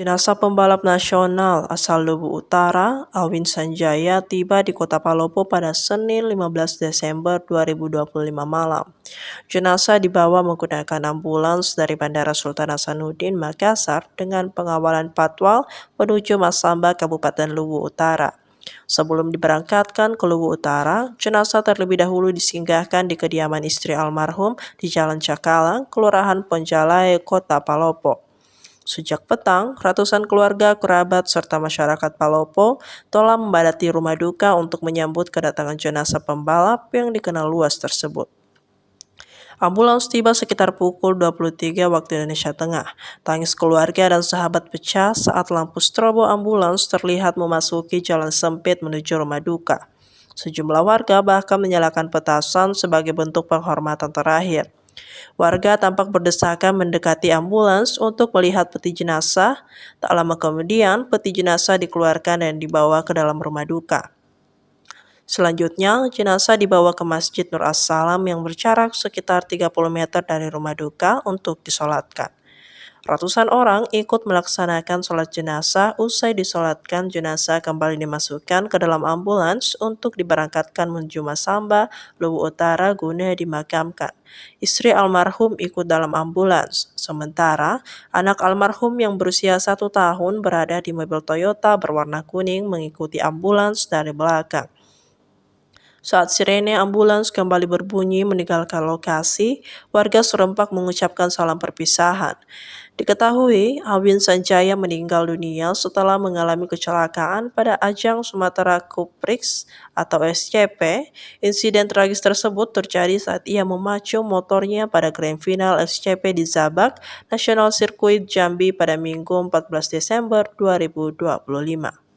Jenazah pembalap nasional asal Luwu Utara, Alwin Sanjaya, tiba di Kota Palopo pada Senin 15 Desember 2025 malam. Jenazah dibawa menggunakan ambulans dari Bandara Sultan Hasanuddin, Makassar dengan pengawalan patwal menuju Masamba, Kabupaten Luwu Utara. Sebelum diberangkatkan ke Luwu Utara, jenazah terlebih dahulu disinggahkan di kediaman istri almarhum di Jalan Cakalang, Kelurahan Ponjalai, Kota Palopo. Sejak petang, ratusan keluarga, kerabat, serta masyarakat Palopo telah membadati rumah duka untuk menyambut kedatangan jenazah pembalap yang dikenal luas tersebut. Ambulans tiba sekitar pukul 23 waktu Indonesia Tengah. Tangis keluarga dan sahabat pecah saat lampu strobo ambulans terlihat memasuki jalan sempit menuju rumah duka. Sejumlah warga bahkan menyalakan petasan sebagai bentuk penghormatan terakhir. Warga tampak berdesakan mendekati ambulans untuk melihat peti jenazah. Tak lama kemudian, peti jenazah dikeluarkan dan dibawa ke dalam rumah duka. Selanjutnya, jenazah dibawa ke Masjid Nur As-Salam yang berjarak sekitar 30 meter dari rumah duka untuk disolatkan. Ratusan orang ikut melaksanakan sholat jenazah. Usai disolatkan, jenazah kembali dimasukkan ke dalam ambulans untuk diberangkatkan menuju Masamba, Luwu Utara guna dimakamkan. Istri almarhum ikut dalam ambulans. Sementara, anak almarhum yang berusia 1 tahun berada di mobil Toyota berwarna kuning mengikuti ambulans dari belakang. Saat sirene ambulans kembali berbunyi meninggalkan lokasi, warga serempak mengucapkan salam perpisahan. Diketahui, Alwin Sanjaya meninggal dunia setelah mengalami kecelakaan pada ajang Sumatera Cup Prix atau SCP. Insiden tragis tersebut terjadi saat ia memacu motornya pada Grand Final SCP di Zabak, National Circuit Jambi pada Minggu 14 Desember 2025.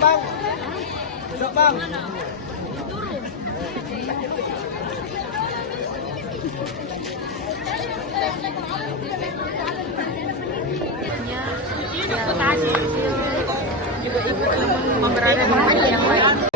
Bang, besok bang. Juga ikut memberada di yang lain.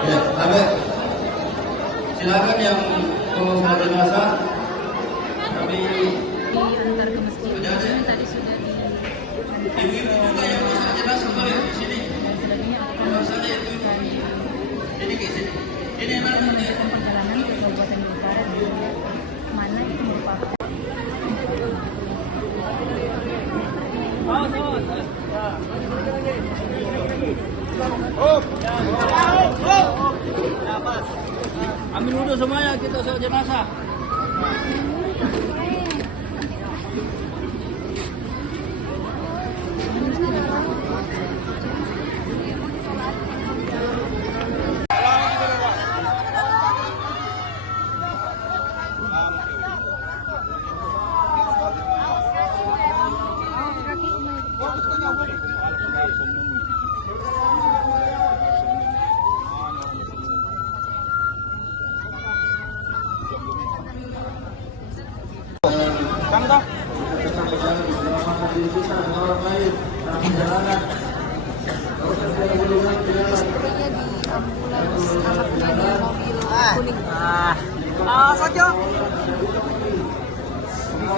Ya, Abed, silakan yang membawa jenazah. Kami diantar ke masjid. Ini tadi sudah ibu-ibu juga yang masak jenazah balik di sini. dan selanjutnya akan Jenazahnya ibu-ibu. Jadi ke sini. Ini mana nanti? perjalanan ke Kabupaten Jepara mana itu merupakan Ambil dulu semuanya kita soal jenazah.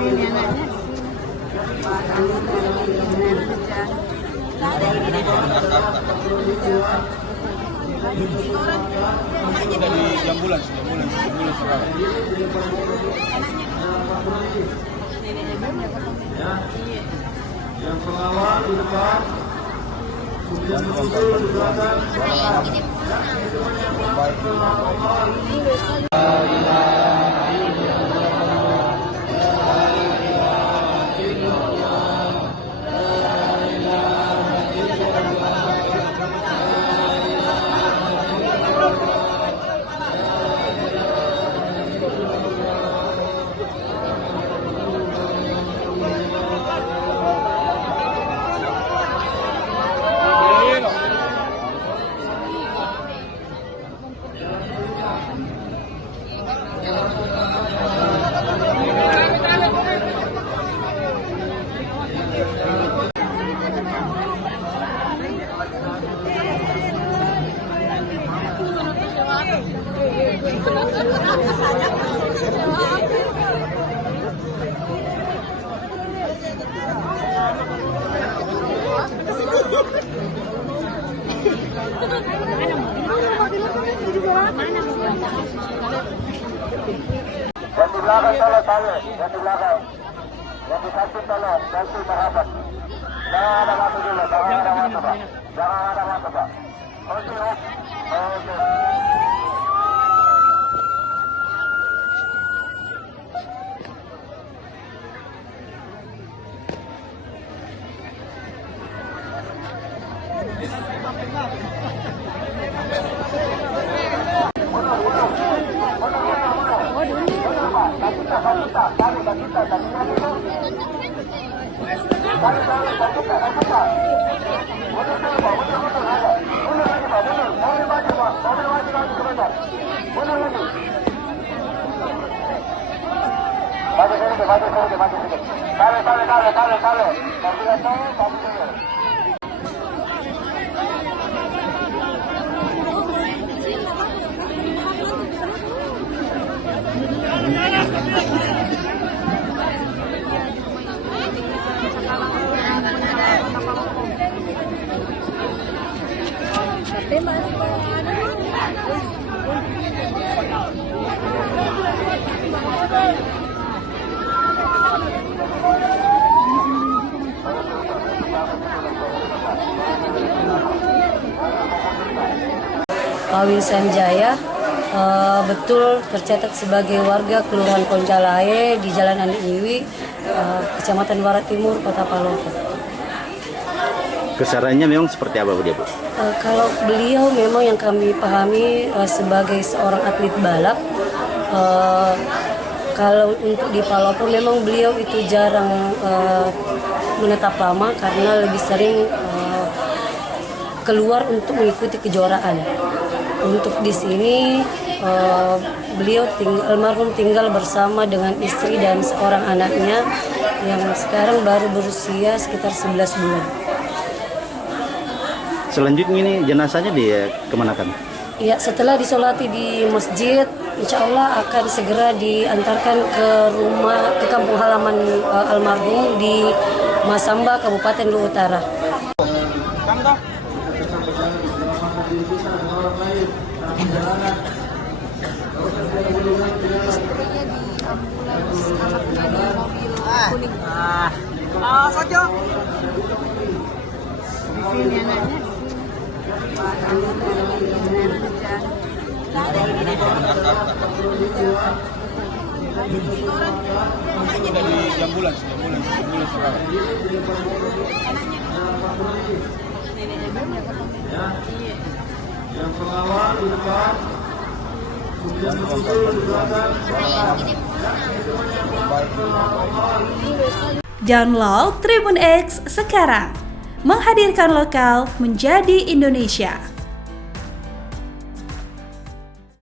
ini anaknya. Dari ambulans sekarang. Yang pengawal di depan, kemudian menuju di belakang. Yang di belakang tolong tahu, yang di belakang, yang di samping tolong, bantu sahabat. Jangan ada waktu dulu, jangan ada waktu pak, jangan ada waktu pak. Oke, oke. Maju sedikit. Tarik. Awin Sanjaya betul tercatat sebagai warga Kelurahan Poncalae di Jalan Andi Iwi, Kecamatan Barat Timur, Kota Palopo. Kesehariannya memang seperti apa Bu dia, Bu? Kalau beliau memang yang kami pahami sebagai seorang atlet balap. Kalau untuk di Palopo memang beliau itu jarang menetap lama karena lebih sering keluar untuk mengikuti kejuaraan. Untuk di sini beliau almarhum tinggal bersama dengan istri dan seorang anaknya yang sekarang baru berusia sekitar 11 bulan. Selanjutnya ini jenazahnya dikemanakan? Ya, setelah disolati di masjid, insya Allah akan segera diantarkan ke kampung halaman almarhum di Masamba, Kabupaten Luwu Utara. Sudah di ambulans sekarang. Yang pengawal di depan, kemudian mobil di belakang. Download Tribun X sekarang, menghadirkan lokal menjadi Indonesia.